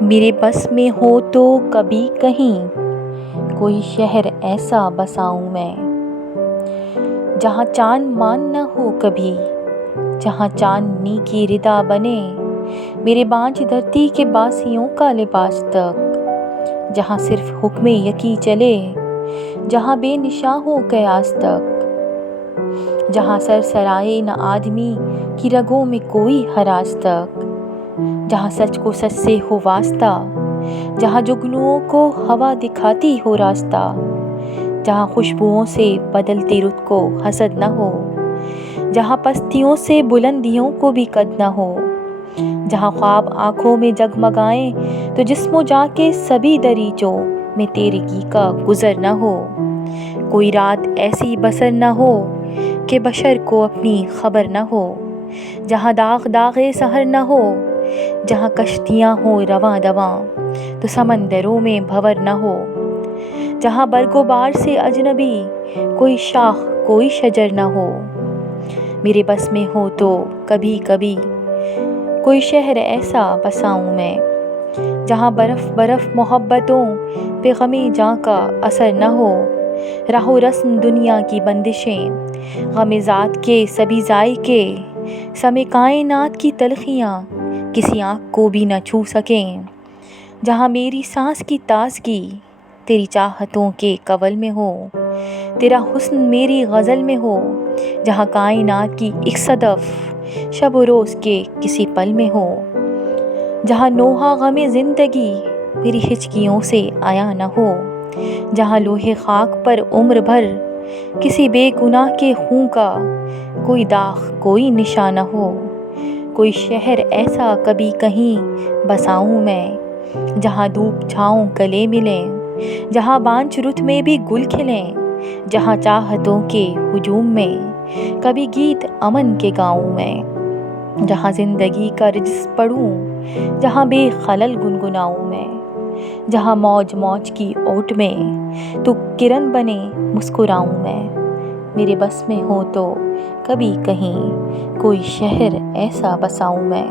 میرے بس میں ہو تو کبھی کہیں کوئی شہر ایسا بساؤں میں، جہاں چاند مان نہ ہو کبھی، جہاں چاندنی کی ردا بنے میرے بانجھ دھرتی کے باسیوں کا لباس تک، جہاں صرف حکم یقیں چلے، جہاں بے نشاں ہو قیاس تک، جہاں سر سرائے نہ آدمی کی رگوں میں کوئی ہراس تک، جہاں سچ کو سچ سے ہو واسطہ، جہاں جگنوؤں کو ہوا دکھاتی ہو راستہ، جہاں خوشبوؤں سے بدلتی رت کو حسد نہ ہو، جہاں پستیوں سے بلندیوں کو بھی قد نہ ہو، جہاں خواب آنکھوں میں جگمگائیں تو جسم و جاں کے سبھی دریچوں میں تیرگی کا گزر نہ ہو، کوئی رات ایسی بسر نہ ہو کہ بشر کو اپنی خبر نہ ہو، جہاں داغ داغے سحر نہ ہو، جہاں کشتیاں ہوں رواں دواں تو سمندروں میں بھنور نہ ہو، جہاں برگ و بار سے اجنبی کوئی شاخ کوئی شجر نہ ہو، میرے بس میں ہو تو کبھی کبھی کوئی شہر ایسا بساؤں میں، جہاں برف برف محبتوں پہ غم جاں کا اثر نہ ہو، راہ و رسم دنیا کی بندشیں، غم ذات کے سبھی ذائقے، سمے کائنات کی تلخیاں کسی آنکھ کو بھی نہ چھو سکیں، جہاں میری سانس کی تازگی تیری چاہتوں کے کنول میں ہو، تیرا حسن میری غزل میں ہو، جہاں کائنات کی ایک صدف شب و روز کے کسی پل میں ہو، جہاں نوحہ غم زندگی میری ہچکیوں سے آیا نہ ہو، جہاں لوح خاک پر عمر بھر کسی بے گناہ کے خون کا کوئی داغ کوئی نشان نہ ہو، کوئی شہر ایسا کبھی کہیں بساؤں میں، جہاں دھوپ چھاؤں گلے ملیں، جہاں بانجھ رت میں بھی گل کھلیں، جہاں چاہتوں کے ہجوم میں کبھی گیت امن کے گاؤں میں، جہاں زندگی کا رجس پڑھوں، جہاں بے خلل گنگناؤں میں، جہاں موج موج کی اوٹ میں تو کرن بنے مسکراؤں میں، میرے بس میں ہو تو کبھی کہیں کوئی شہر ایسا بساؤں میں۔